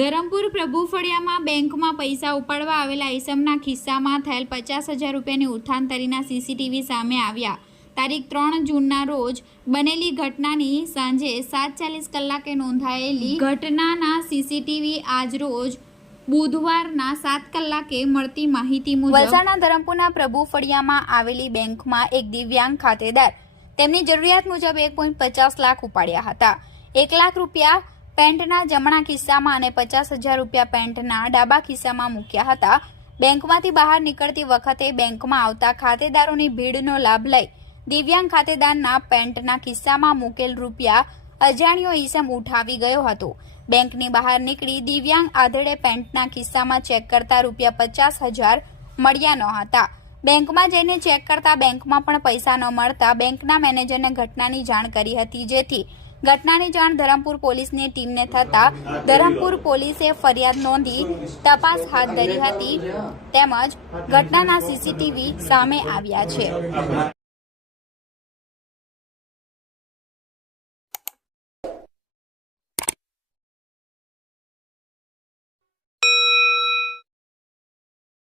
ધરમપુર પ્રભુ ફળિયામાં બેંકમાં પૈસા ઉપાડવા આવેલા ઈસમના ખિસ્સામાં થયેલ પચાસ હજાર રૂપિયાની ઉઠાંતરીના સીસીટીવી સામે આવ્યા. તારીખ ત્રણ જૂનના રોજ બનેલી ઘટનાની સાંજે સાત ચાલીસ કલાકે નોંધાયેલી ઘટનાના સીસીટીવી આજરોજ બુધવારના સાત કલાકે મળતી માહિતી મુજબ વલસાડના ધરમપુરના પ્રભુ ફળિયામાં આવેલી બેંકમાં એક દિવ્યાંગ ખાતેદાર તેમની જરૂરિયાત મુજબ એક પોઈન્ટ પચાસ લાખ ઉપાડ્યા હતા. એક લાખ રૂપિયા પેન્ટના જમણા ખિસ્સામાં અને પચાસ હજાર રૂપિયા પેન્ટના ડાબા ખિસ્સામાં મૂક્યા હતા. બેંકમાંથી બહાર નીકળતી વખતે બેંકમાં આવતા ખાતેદારોની ભીડનો લાભ લઈ દિવ્યાંગ ખાતેદારના પેન્ટના ખિસ્સામાં મૂકેલ રૂપિયા અજાણ્યો ઈસમ ઉઠાવી ગયો હતો. બેંકની બહાર નીકળી દિવ્યાંગ આધેડે પેન્ટના ખિસ્સામાં ચેક કરતા રૂપિયા પચાસ હજાર મળ્યા ન હતા. બેંકમાં જઈને ચેક કરતા બેંકમાં પણ પૈસા ન મળતા બેંકના મેનેજરને ઘટનાની જાણ કરી હતી જેથી ઘટનાની જાણ ધરમપુર પોલીસની ટીમને થતા ધરમપુર પોલીસે ફરિયાદ નોંધી તપાસ હાથ ધરી હતી. તેમજ ઘટનાના સીસીટીવી સામે આવ્યા છે.